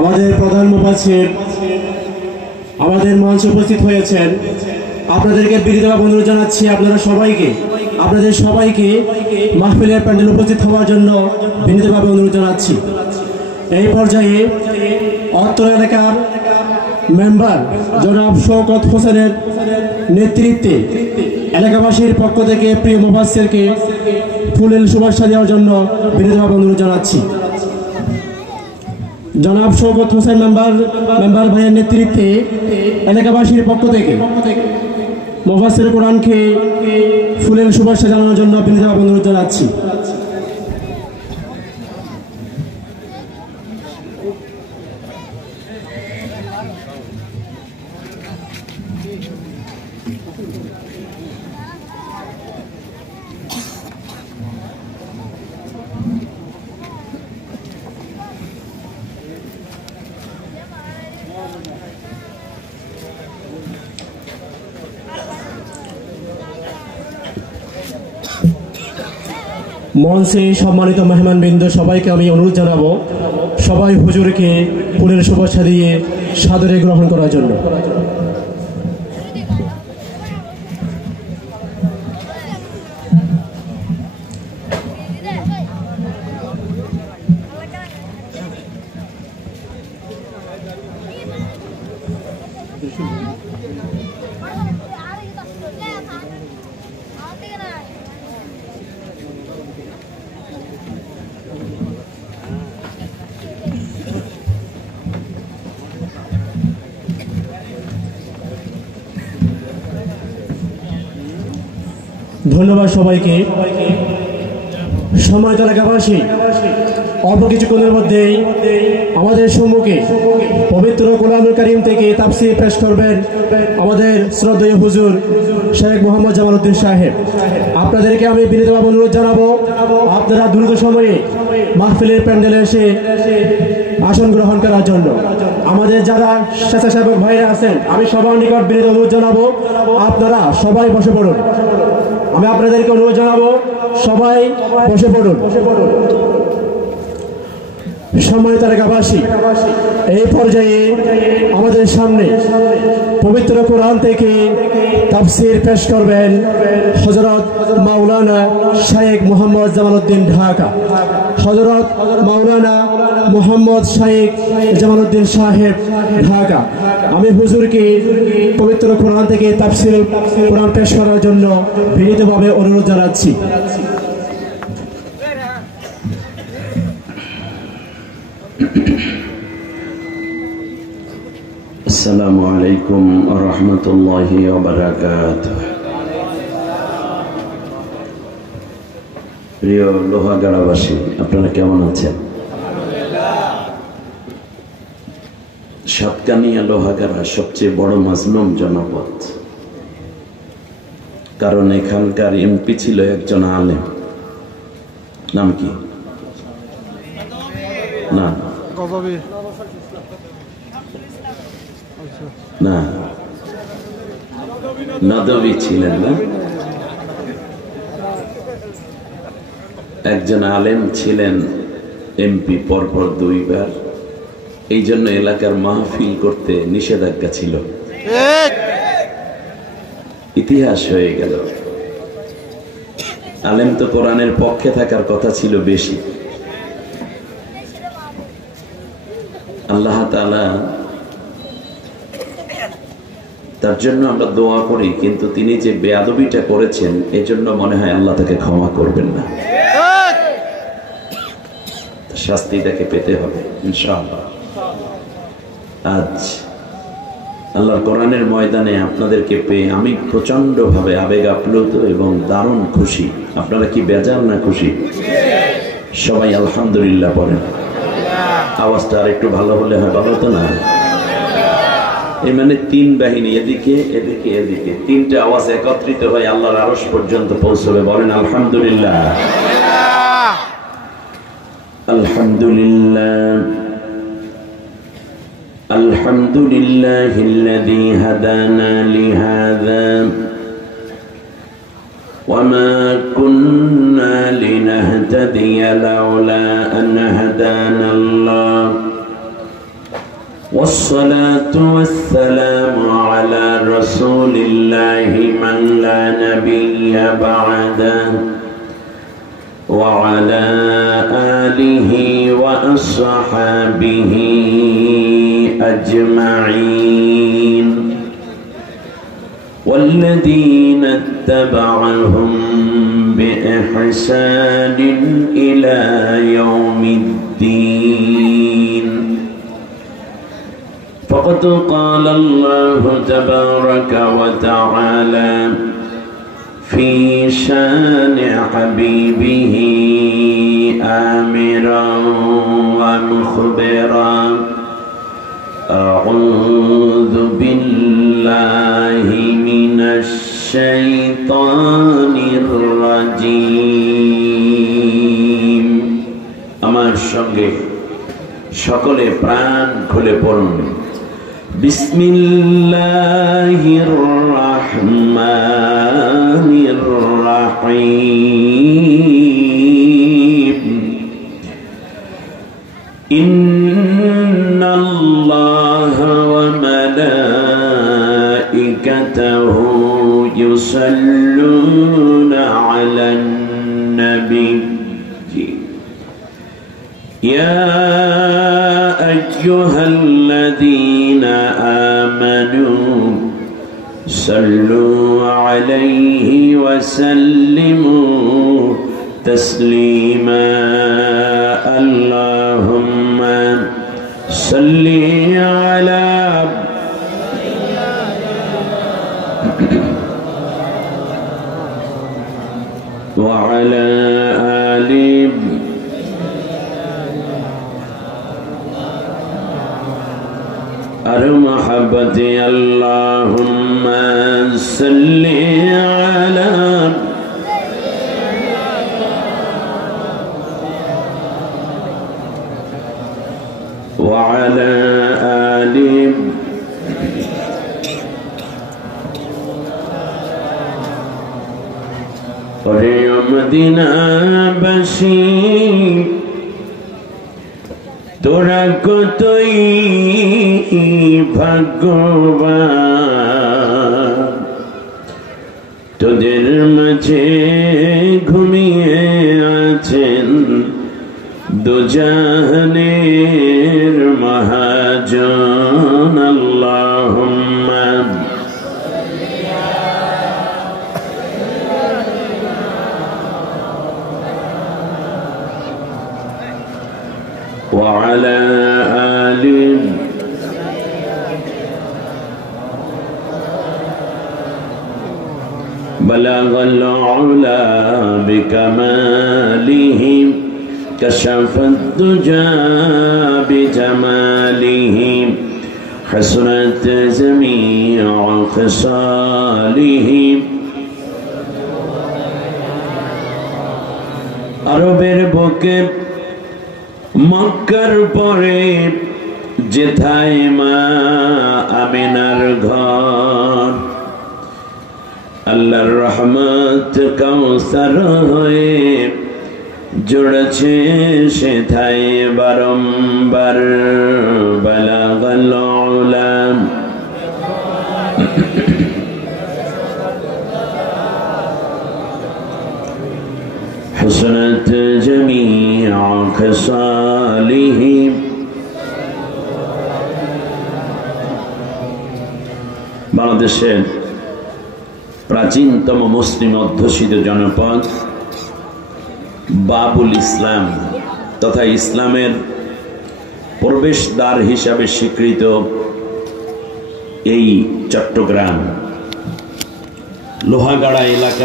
আমাদের প্রধান মুফাসসির আমাদের মঞ্চে উপস্থিত হয়েছেন। আপনাদেরকে বিনীতভাবে অনুরোধ জানাচ্ছি আপনাদের সবাইকে মাহফিলের প্যান্ডেলে উপস্থিত হওয়ার জন্য বিনীতভাবে অনুরোধ জানাচ্ছি। এই পর্যায়ে অত্র এলাকার মেম্বার জনাব শওকত হোসেনের নেতৃত্বে এলাকাবাসীর পক্ষ থেকে প্রিয় মুফাসসিরকে ফুলেল শুভেচ্ছা দেওয়ার জন্য বিনীতভাবে অনুরোধ জানাচ্ছি। জনাব শওকত হোসেন মেম্বার ভাইয়ের নেতৃত্বে এলাকাবাসীর পক্ষ থেকে মুফাসসির কোরআনকে ফুলেল শুভেচ্ছা জানানোর জন্য বিনীতভাবে অনুরোধ জানাচ্ছি। মঞ্চে সম্মানিত মেহমানবৃন্দ সবাইকে আমি অনুরোধ জানাবো সবাই হুজুরকে ফুলের শুভেচ্ছা দিয়ে সাদরে গ্রহণ করার জন্য। ধন্যবাদ সবাইকে। সম্মানিত এলাকাবাসী, অল্প কিছুক্ষণের মধ্যেই আমাদের সম্মুখে পবিত্র কোরআনুল কারীম থেকে তাফসীর পেশ করবেন আমাদের শ্রদ্ধেয় হুজুর শেখ মোহাম্মদ জামালউদ্দিন সাহেব। আপনাদেরকে আমি বিনীতভাবে অনুরোধ জানাবো আপনারা দ্রুত সময়ে মাহফিলের প্যান্ডেলে এসে আসন গ্রহণ করার জন্য। আমাদের যারা স্বেচ্ছাসেবক ভাইরা আছেন আমি সবার নিকট বিনীত অনুরোধ জানাবো আপনারা সবাই বসে পড়ুন। আমি আপনাদেরকে অনুরোধ জানাবো সবাই বসে পড়ুন। সম্মানিত এলাকাবাসী, এই পর্যায়ে আমাদের সামনে পবিত্র কোরআন থেকে তাফসীর পেশ করবেন হযরত মাওলানা শেখ মোহাম্মদ জামালউদ্দিন ঢাকা। হযরত মাওলানা মোহাম্মদ শেখ জামালউদ্দিন সাহেব ঢাকা। আমি হুজুরকে পবিত্র কোরআন থেকে তাফসীর কোরআন পেশ করার জন্য বিনীতভাবে অনুরোধ জানাচ্ছি। আসসালামু আলাইকুম ওয়া রাহমাতুল্লাহি ওয়া বারাকাতুহু। প্রিয় লোহাগাড়াবাসী, আপনারা কেমন আছেন? সাতকানিয়া লোহাগাড়া সবচেয়ে বড় মাজলুম জনপদ, কারণ এখানকার এমপি ছিল একজন আলেম। নাম কি? না না, নদভী ছিলেন না, একজন আলেম ছিলেন এমপি পরপর দুইবার। এই জন্য এলাকার মাহফিল করতে নিষেধাজ্ঞা ছিল, ইতিহাস হয়ে গেল। আলেম তো কোরআনের পক্ষে থাকার কথা ছিল বেশি। আল্লাহ তাআলা তার জন্য আমরা দোয়া করি, কিন্তু তিনি যে বেয়াদবিটা করেছেন এজন্য মনে হয় আল্লাহ তাকে ক্ষমা করবেন না, শাস্তি তাকে পেতে হবে ইনশাআল্লাহ। আজ আল্লাহর কোরআনের ময়দানে আপনাদেরকে পেয়ে আমি প্রচন্ড ভাবে আবেগ আপ্লুত এবং দারুণ খুশি। আপনারা কি বেজার না খুশি? সবাই আলহামদুলিল্লাহ বলেন। আওয়াজটা আর একটু ভালো হলে হয়, ভালো হতো না? এই মানে তিন বাহিনী, এদিকে এদিকে এদিকে, তিনটা আওয়াজ একত্রিত হয়ে আল্লাহর আরশ পর্যন্ত পৌঁছবে। বলেন আলহামদুলিল্লাহ। আলহামদুলিল্লাহ আলহামদুলিল্লাহিল্লাযী হাদানা লিহাযা ওয়া মা কুন্না লিনাহতাদিয়া লাউলা আন হাদানাল্লাহ والصلاة والسلام على رسول الله من لا نبي بعده وعلى آله وأصحابه أجمعين والذين اتبعهم بإحسان إلى يوم الدين. فقد قال الله تبارك وتعالى في شان حبيبه آمرا ومخبرا: أعوذ بالله من الشيطان الرجيم। আমার সঙ্গে সকলে প্রাণ খুলে পড়ুন: বিসমিল্লাহির রাহমানির রাহিম। ইন্নাল্লাহা ওয়া মালাইকাতাহু ইউসাল্লুনা আলান নবী ইয়া আইয়ুহাল্লাযীনা আমানু صلوا عليه وسلموا تسليما اللهم صل على وعلى آل محبتي اللهم صل على وعلى آل مدينة بشير তোরা কতই ভাগ্যবান, তোদের মাঝে ঘুমিয়ে আছেন দুজাহানের মহাজন। আল্লাহুম্মা وعلى آل بلغ العلا بكماله كشف الدجى بجماله حسنت جميع خصاله আরবের বুকে মক্কার পরে যেথায় মা আমিনার ঘর, আল্লাহর রহমত কাউসার হয়ে জুড়েছে সেথায় বারংবার। বালাগাল উলাম حسنت جميع خصاله বাংলাদেশের প্রাচীনতম মুসলিম অধ্যুষিত জনপদ বাবুল ইসলাম তথা ইসলামের প্রবেশদ্বার হিসাবে স্বীকৃত এই চট্টগ্রাম লোহাগাড়া এলাকা